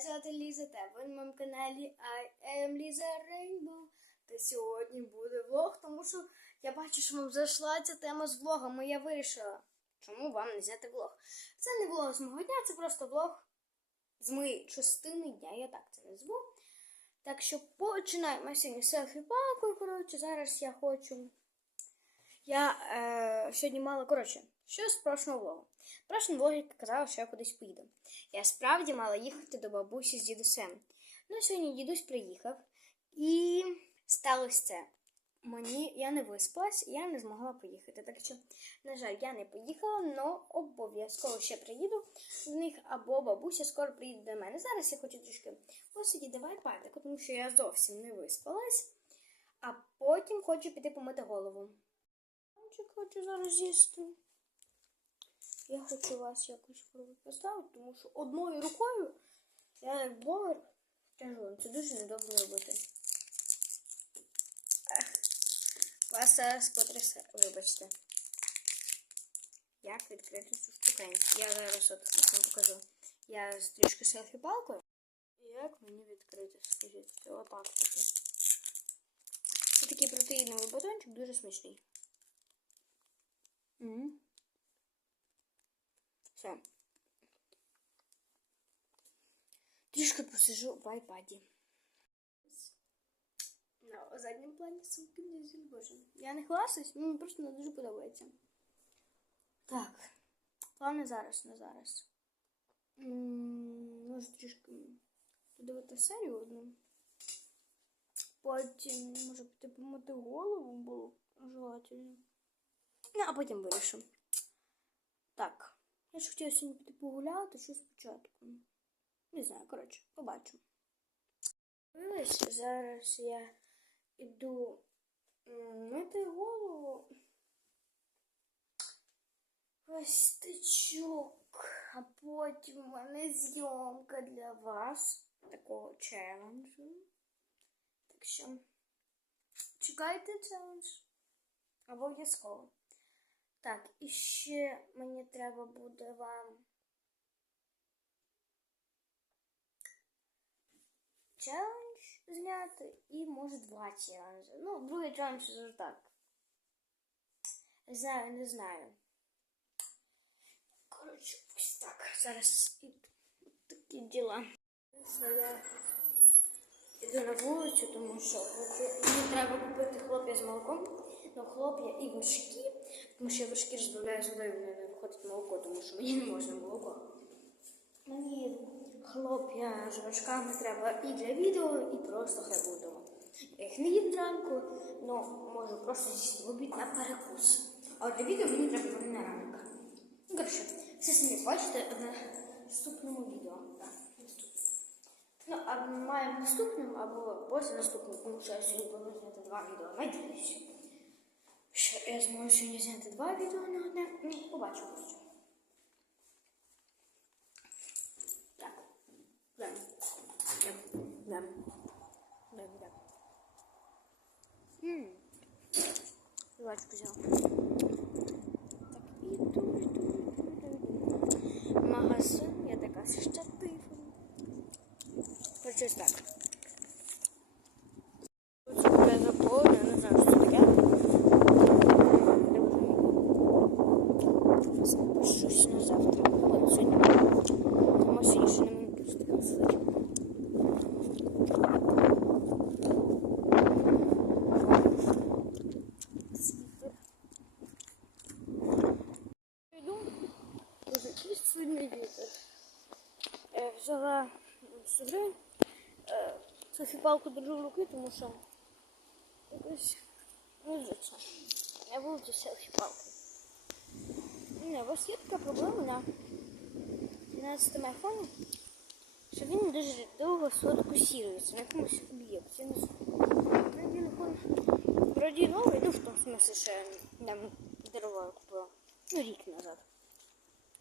Мене звати Ліза, та ви на моєму каналі I am Lisa Rainbow. Та сьогодні буде влог, тому що я бачу, що вам зайшла ця тема з влогом, і я вирішила, чому вам не взяти влог. Це не влог з мого дня, це просто влог з моєї частини дня, я так це назву. Так що починаємо сьогодні селфі палкою. Коротше, зараз я хочу. Я е, сьогодні мала, коротше, що з прошлого влогу. В прошлому казала, що я кудись поїду. Я справді мала їхати до бабусі з дідусем. Ну, сьогодні дідусь приїхав і сталося це. Мені я не виспалась, я не змогла поїхати. Так що, на жаль, я не поїхала, але обов'язково ще приїду до них, або бабуся скоро приїде до мене. Зараз я хочу трішки посидіти в айпадику, тому що я зовсім не виспалась, а потім хочу піти помити голову. Хочу зараз з'їсти. Я хочу вас якось поставити, тому що одною рукою я як блогер тяжу. Це дуже недобре робити. Ех, Вас зараз потрясе, вибачте. Як відкрити цю штукенцю? Я зараз от вам покажу. Я трішки селфі палкою. І як мені відкрити? Скажіть, це отак таки. Це такий протеїновий батончик, дуже смачний. М. Все. Трішки посижу в айпаді. На задньому плані сумки дизель, боже. Я не хвастаюсь, мені просто не дуже подобається. Так. Плани зараз, на зараз. Може трішки подивити серію одну. Потім, може піти помити голову було желательно. Ну, а потім вирішу. Так. Я ж хотіла сьогодні піти погуляти, що спочатку. Не знаю, коротше, побачимо. Ось зараз я йду мити голову. Ось стечок, а потім у мене зйомка для вас такого челенджу. Так що чекайте челендж. Обов'язково. Так, і ще мені треба буде вам челендж зняти і може два челенджі. Ну, другий челендж вже так. Знаю, не знаю. Коротше, ось так. Зараз такі діла. Я йду на вулицю, тому що мені треба купити хлоп'я з молоком. Ну, хлоп'я і вершки, тому що я вершки розбавляю водою, в не виходить молоко, тому що мені не можна молоко. Мені хлоп'я з вершками треба і для відео, і просто хай дома. Я їх не їм зранку, але можу просто з'їсти в обід на перекус. А для відео мені треба вони на ранок. Ну, коротше, все самі бачите в наступному відео. Ну, а маємо наступним або після наступним, тому що я сьогодні планую зняти два відео. Надіюсь. Що я зможу сьогодні зняти два відео на одне. Ну, побачимо. Так. Дам. Дам. Дам. Дам. Ммм. Жвачку взяла. Так, іду, іду, іду, іду, іду. Магазин, я така з штативом. Ось так. Тут вже заповнено, не знаю, що це таке. Запишусь на завтра. От сьогодні. Тому сьогодні ще не можу просто консулити. Світер. Йду. Боже, який сильний вітер. Е, Взяла сюди. Е, Софіпалку держу в руки, тому що якось лежиться. Я буду селфі палкою. Не, у вас є така проблема на 12 айфоні, що він дуже довго сфокусується на якомусь об'єкті. Вроді новий, ну в тому смысле, що я дарувала купила. Ну, рік назад.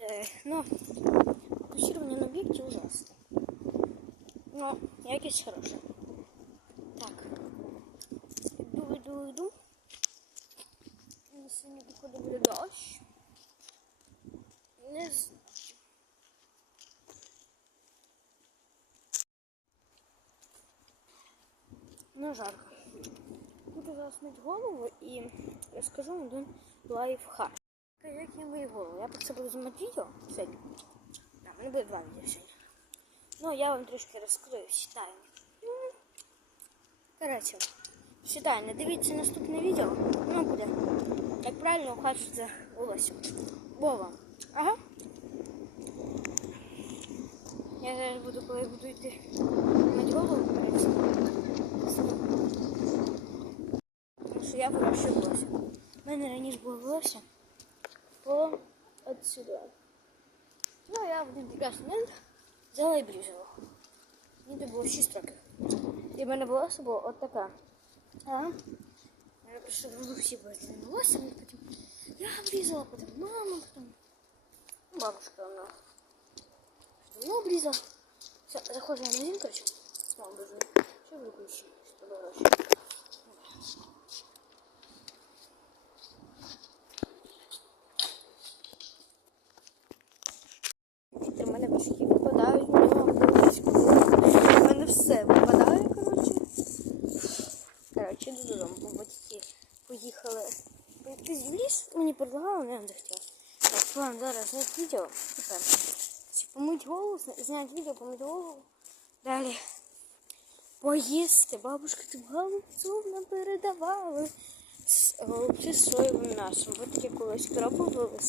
Е, но фокусирование на об'єкті ужасно. Но якість хороша. uyudum. Şimdi bu kadar böyle dağış. Ne Ну, жарко. Буду зараз мити голову і розкажу вам один лайфхак. Як я мою голову? Я про це буду знімати відео сьогодні. Да, мене буде два відео сьогодні. Ну, я вам трошки розкрию, считаю. Коротше считаю, не дивіться наступне відео. Ну, буде. Як правильно ухажувати волосся. Вова. Ага. Я зараз буду, коли буду йти мити голову. Тому що я вирощую волосся. У мене раніше було волосся по отсюда. Ну, я в один прекрасний момент взяла і брізала. Мені було 6 років. І в мене волосся було от така. А? Я просто буду всі були волосся, і потім я обрізала, потім мама, потім ну, бабушка вона. Ну, обрізала. Все, заходжу в магазин, короче. Мам, дуже. Що виключу? Що добре. Вітер, в мене башки випадають, в нього булочку. У мене все випадає, коротше. Коротше, йду додому, бо батьки поїхали пойти в ліс, мені предлагали, але я. Так, план зараз зняти відео. Тепер. Помить голову, зня- зняти відео, помить голову. Далі. Поїсти. Бабушка ти голубців нам передавали. З голубці з соєвим м'ясом. Ви таке колись пробували.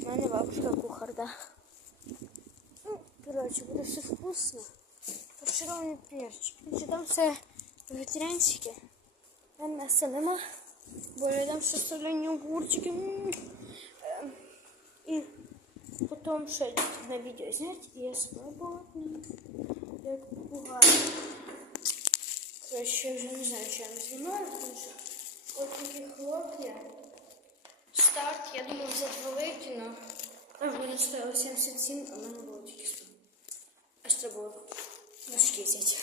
У мене бабушка кухар, да. Ну, коротше, буде все вкусно. Фарширований перчик. Короче, там все вегетаріанське. Там м'яса нема. Бо я там ще солені огурчики. М. Е, І потім ще на відео зняти, і я спробувати. Як попугай. Коротше, я вже не знаю, що я не знімаю, тому що от такі хлоп'я. Старт, я думав, взяти великий, но там вони стояли 77, а в мене було тільки 100. Аж треба було важкі взяти.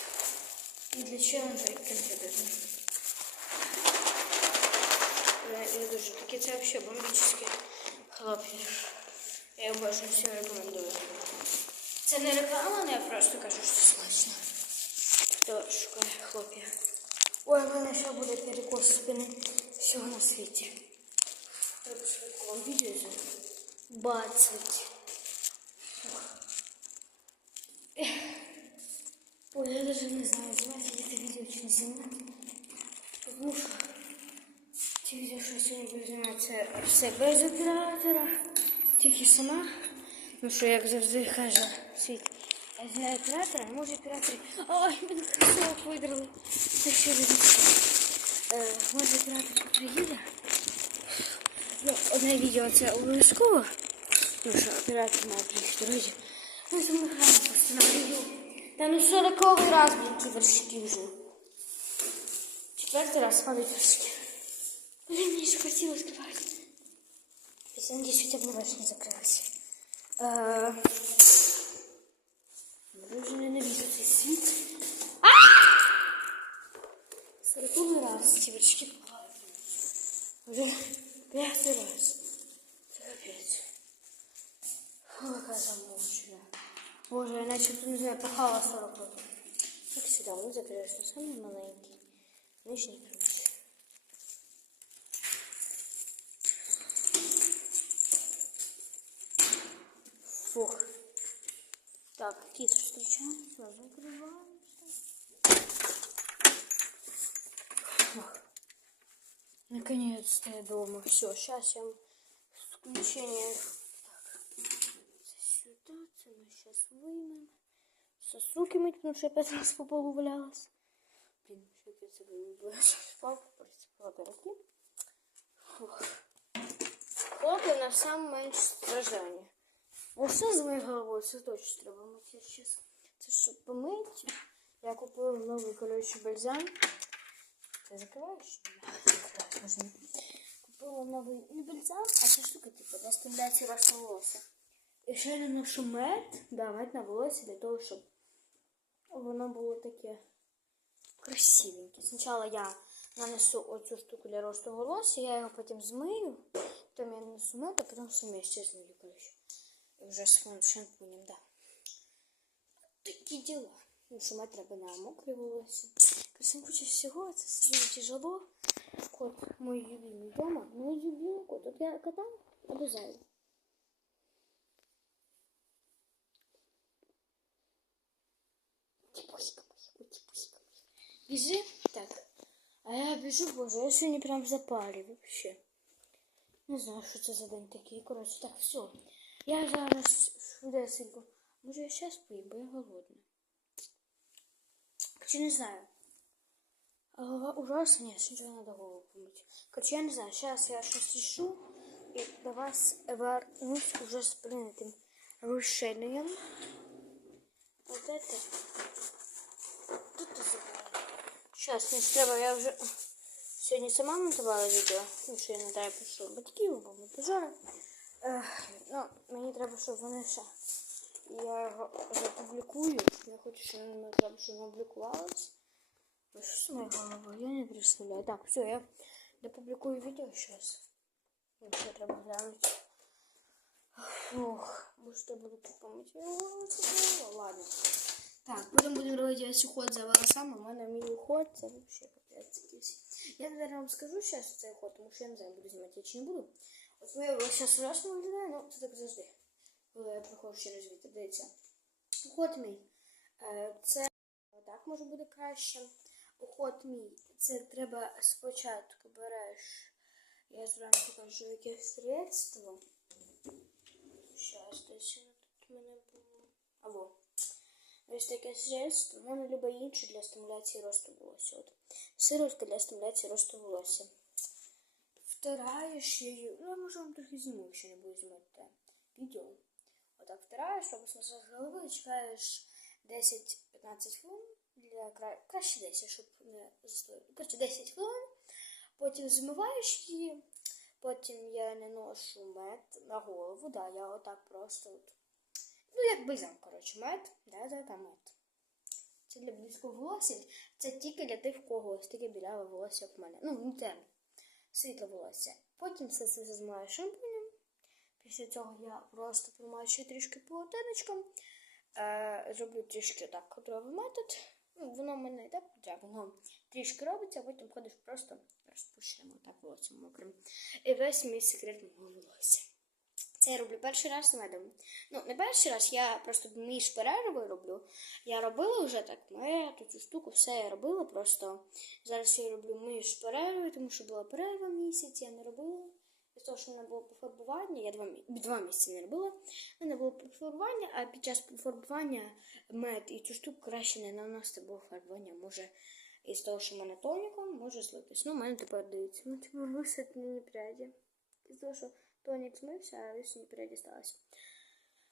І для челенджа і конфетами. Я, я дуже такі, це взагалі бомбічні хлоп'я. Я обожнюю, всім рекомендую. Це не реклама, але я просто кажу, що смачно. Хто шукає хлоп'я. Ой, в мене ще буде перекос спини всього на світі. Так, швидко вам відео бацать. Ой, я даже не знаю, знімати я це відео чи не знімати. сьогодні буду це все без оператора. Тільки сама. Ну що, як завжди каже світ. Я знаю оператора, може оператор. Ой, мене красиво видрали. Це ще. Е, може оператор приїде. Ну, одне відео це обов'язково. Ну що, оператор має приїхати вроді. Ну, це ми граємо по. Та ну 40 раз, блін, ці вершки вже. Четвертий раз падають вершки. Блін, мені ж хотілося співати. Я надеюсь, у тебя бываешь не закрылась. Я уже ненавижу цей світ. Сороковий раз ці вершки попали. Уже п'ятий раз. Це капець. Ой, яка замучена. Боже, я начебто, не знаю, пахала 40 років. Так сюди, ми закрилися. Самий маленький. Нижній ключ. Фух. Так, кит встречаем. Закрываемся. Фух. Наконец-то я дома. Все, сейчас я включение. Так. Це сюди, це ми зараз виймемо. Сосуки мить, тому що я п'ять раз по полу валялась. Блін, що я це вийму? Палку прицепила до руки. Фух. Хлопці на сам менш страждання. Оце з моєю головою, це точно треба мити зараз. Це щоб помити. Я купила новий коротше бальзам. Ти закриваєш? Купила новий не бальзам, а ця штука, типу, стимуляції вашого волосся. І ще я наношу мед, да, мед на волосся для того, щоб воно було таке красивеньке. Спочатку я нанесу оцю штуку для росту волосся, я його потім змию, потім я нанесу мед, а потім все вместе змию, коротше. І вже з фон- шампунем, да. Такі діла. Ну, що мед треба на мокре волосся. Короче, куча всего, это сильно тяжело. Кот мой любимый дома. Мой любимый кот. Вот я кота обожаю. Типусика моя, типусика моя. Бежи. Так. А я біжу, боже, я сьогодні прям в запалі вообще. Не знаю, що це за день такий. Коротше, так, все. Я зараз швидесенько. Може я зараз поїм, бо я голодна. Короче, не знаю. А голова ужасно, нет, сначала надо голову помыть. Короче, я не знаю, сейчас я щось решу и до вас вернусь уже с принятым решением. Вот это. Тут ты забрала. Сейчас, не треба, я вже сьогодні сама монтувала відео, ну, що я не дай пишу батьків, бо монтажера. Ех, ну, мені треба, щоб вони ще. Я його запублікую. Я хочу, щоб воно треба, щоб воно публікувалось. Ну, Що з моєю головою? Я не представляю. Так, все, я допублікую відео зараз. Ну, ще треба глянути. Ох, може треба буде помити. О, це було. Ладно. Так, потім будемо робити ось уход за волосами. У мене мій уход, це взагалі капець якийсь. Я, наверное, вам скажу зараз цей уход, тому що я не знаю, буду знімати я чи не буду. От зараз ужасно виглядає, ну це так завжди. Коли я проходжу через вітер, дивіться. Уход мій. Е, Це так може бути краще. Уход мій. Це треба спочатку береш. Я зранку покажу якесь средство. Щас, десь воно тут в мене було. Або. Ось таке средство, в мене любе інше для стимуляції росту волосся. От. Сироватка для стимуляції росту волосся. Втираєш її. Ну, я можу вам трохи зніму, якщо не буду знімати відео. Отак втираєш, робиш масаж голови, чекаєш 10-15 хвилин. Для кра... краще 10, щоб не застояти. Коротше, 10 хвилин. Потім змиваєш її. Потім я наношу мед на голову. Да, я отак просто. От. Ну, як бальзам, коротше, мед. Да, да, да, мед. Це для близького волосся. Це тільки для тих, в кого ось таке біляве волосся, як в мене. Ну, не темне. Світле волосся. Потім все це змиваю шампунем. Після цього я просто промачую трішки полотенечком. Е, зроблю трішки так кодровий метод. Ну, воно в мене і так воно трішки робиться, а потім ходиш просто розпущеним так волоссям мокрим. І весь мій секрет мого волосся. Це я роблю перший раз з медом. Ну, не перший раз, я просто між перерви роблю. Я робила вже так мед, цю штуку, все я робила. Просто зараз я роблю між перерви, тому що була перерва місяць, я не робила. З того, що в мене було пофарбування, я два, два місяці не робила. У мене було пофарбування, а під час пофарбування мед і цю штуку краще не наносити, бо фарбування може із того, що в мене тоніком, може злитись. Ну, у мене тепер дивіться, ну, типу, висвітлені пряді. Із того, що тонік змився, а висвітлені пряді сталося.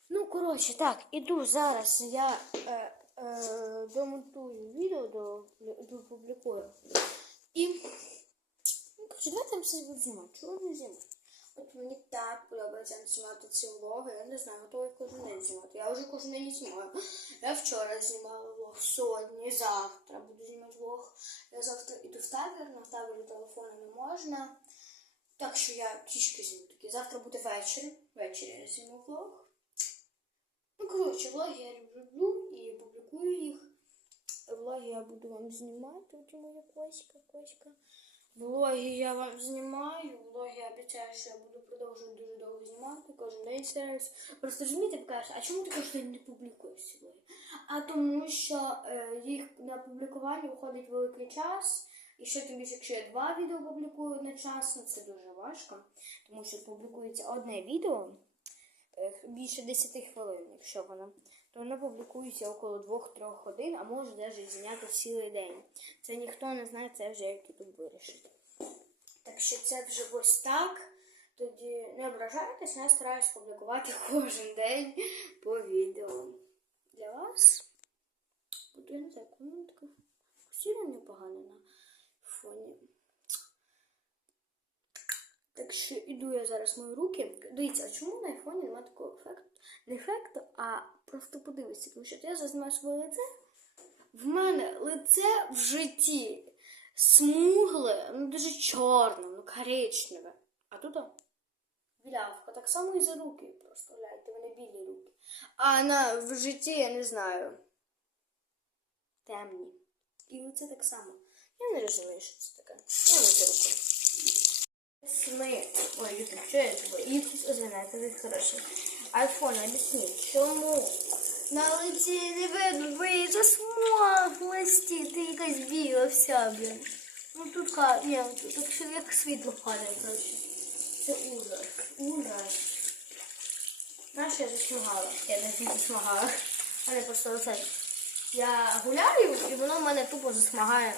Ну, коротше, так, іду зараз. Я е, е, домонтую відео, до, допублікую. І Ну, коротше, давайте я все буду знімати. Чого не знімати? От мені так подобається знімати ці влоги. Я не знаю, готова кожен день знімати. Я вже кожен день знімаю. Я вчора знімала влог, сьогодні, завтра буду знімати влог. Я завтра іду в табір, на таборі телефону не можна. Так що я трішки зніму такі. Завтра буде вечір. Ввечері я зніму влог. Ну, коротше, влоги я люблю і публікую їх. Влоги я буду вам знімати. От моя коська, коська. Влоги я вам знімаю, влоги я обіцяю, що я буду продовжувати дуже довго знімати, кожен день стараюсь. Просто розумієте, кажеш, а чому ти кожен не публікуєш влоги? А тому що е, їх на публікування виходить великий час. І ще тим більше, якщо я два відео публікую одночасно, це дуже важко, тому що публікується одне відео е, більше 10 хвилин, якщо воно, то воно публікується около 2-3 годин, а може навіть зайняти цілий день. Це ніхто не знає, це вже як YouTube вирішить. Так що це вже ось так. Тоді не ображайтесь, я стараюсь публікувати кожен день по відео. Для вас. Не знаю, сильно непогано на. Так що іду я зараз мої руки. Дивіться, а чому на айфоні немає такого ефекту? Не ефекту, а просто подивіться, тому що я зазнімаю своє лице. В мене лице в житті смугле, ну дуже чорне, ну коричневе. А тут білявка, так само і за руки просто гляньте, вони білі руки. А на в житті я не знаю. Темні. І це так само. Я не розумію, що це таке. Я не руку. Ми... Ой, Ютуб, що я тобі? Ютуб, знаєте, ви хороший. Айфон, об'ясніть, чому на лиці не видно твої засмаглості, ти якась біла вся, блін. Ну тут ка, ні, тут, ще як світло падає, коротше. Це ужас, ужас. Знаєш, я засмагала. Я навіть не засмагала. А не просто оце. Я гуляю, і воно в мене тупо засмагає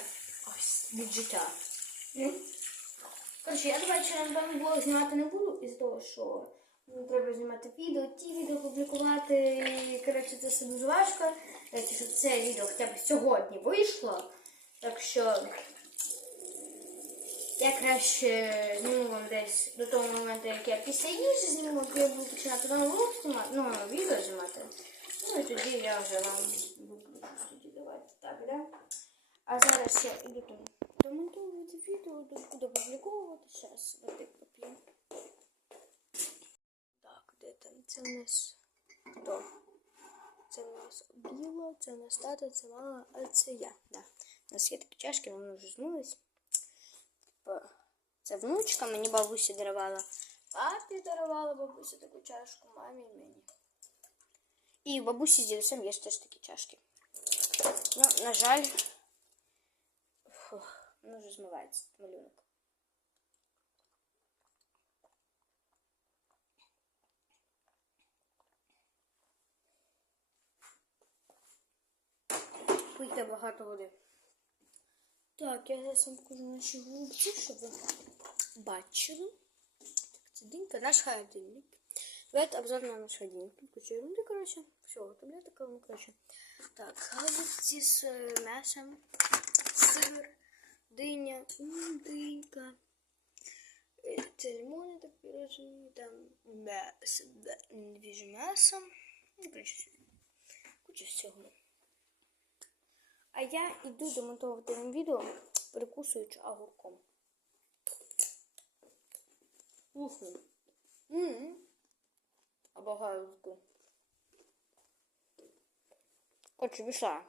від життя. Коротше, я до вечора напевно блог знімати не буду із того, що треба знімати відео, ті відео публікувати. Коротше, це все дуже важко. Коротше, щоб це відео хоча б сьогодні вийшло. Так що я краще зніму вам десь до того моменту, як я після їжі зніму, коли я буду починати новий влог знімати, ну, відео знімати. Ну і тоді я вже вам тоді. Давайте так, да? А зараз я іду там домонтовувати відео, буду опубліковувати. Зараз води поп'ю. Так, де там? Це в нас хто? Це в нас біла, це в нас тата, це мама, а це я. Да. У нас є такі чашки, вони вже змились. Типа, Це внучка мені бабусі дарувала. Папі дарувала бабусі таку чашку, мамі і мені. І у бабусі з дідусем є теж такі чашки. Ну, на жаль, фух, Ну вже змивається малюнок. Пийте багато води. Так, я зараз вам покажу наші голубці, щоб ви бачили. Так, це динька, наш холодильник. Давайте обзор на наш холодильник. Куча ерунди, короче. Все, таблетка, ну, короче. Так, голубці з е, м'ясом, сир, диня, м, динька. Е, Це лимони, так розумію, там м'ясо, да, не віжу м'ясо. Ну, короче, куча всього. А я йду демонтувати вам відео, перекусуючи огурком. Уху. Ммм. Обожаю огурки. Короче, пішла.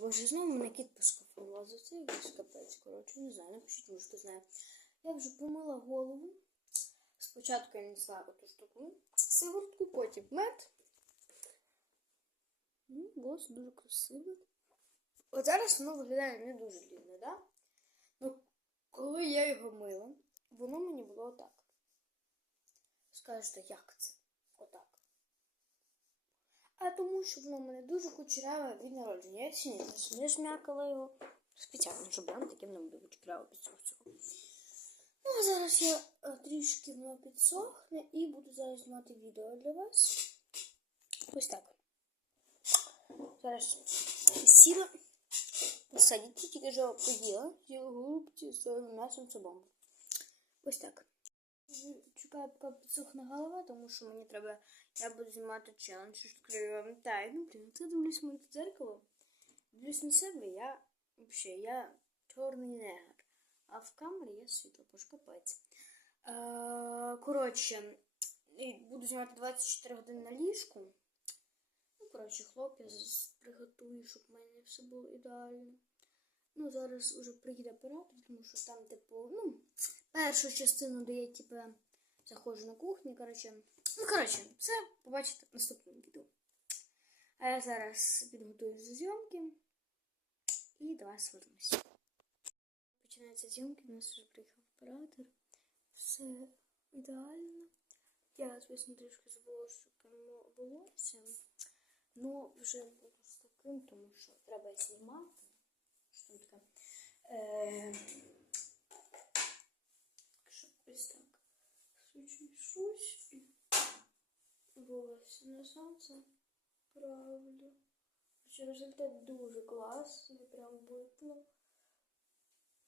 Боже, знову мене кіт поскопував. За це якийсь капець, коротше, не знаю, напишіть, може, хто знає. Я вже помила голову. Спочатку я несла оту штуку, сиворотку, потім мед. Ну, волосся дуже красиве. От зараз воно виглядає не дуже рівно, да? Ну, коли я його мила, воно мені було отак. Скажете, як це? А тому, що воно мене дуже кучеряве від народження. Я сьогодні не жмякала його. Спеціально, щоб прям таким не буде кучеряве під цього. Ну, а зараз я е, трішки воно підсохне і буду зараз знімати відео для вас. Ось так. Зараз сіла. Посадити, тільки поїла. З'їла голубці з м'ясом цибом. Ось так. Чекаю, поки підсохне голова, тому що мені треба. Я буду знімати челендж, відкрию вам тайну. Блін, це дивлюсь моє дзеркало. Дивлюсь на себе, я взагалі, я чорний негр. А в камері є світло, бо ж капець. Е, Коротше, буду знімати 24 години на ліжку. Ну, коротше, хлопець приготує, щоб в мене все було ідеально. Ну, зараз уже приїде оператор, тому що там, типу, ну, першу частину, де я, типу, заходжу на кухню, коротше. Ну, коротше, це побачите в наступному відео. А я зараз підготуюсь до зйомки і до вас. Починаються зйомки, у нас вже приїхав оператор. Все ідеально. Я, звісно, трішки зболошукаємо волосся. Ну, вже буду з таким, тому що треба знімати. Що таке? Е, що ось так. І на сонце. Хоча результат дуже класний, прям.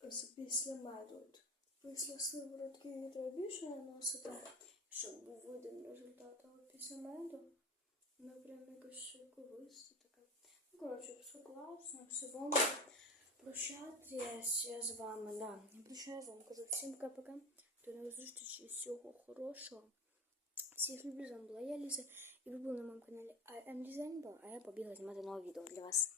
Ось після. От Після сиворотки треба більше наносити, щоб був виден результат. Але після меду вона прям якось шоковиста така. Ну, коротше, все класно, все бомба. Прощатися з вами, да. Я прощаюсь з вами, кажу всім пока-пока. До нових зустрічей, всього хорошого. Всіх люблю, з вами була я, Ліза, і ви були на моєму каналі I am Design, а я побігла знімати нове відео для вас.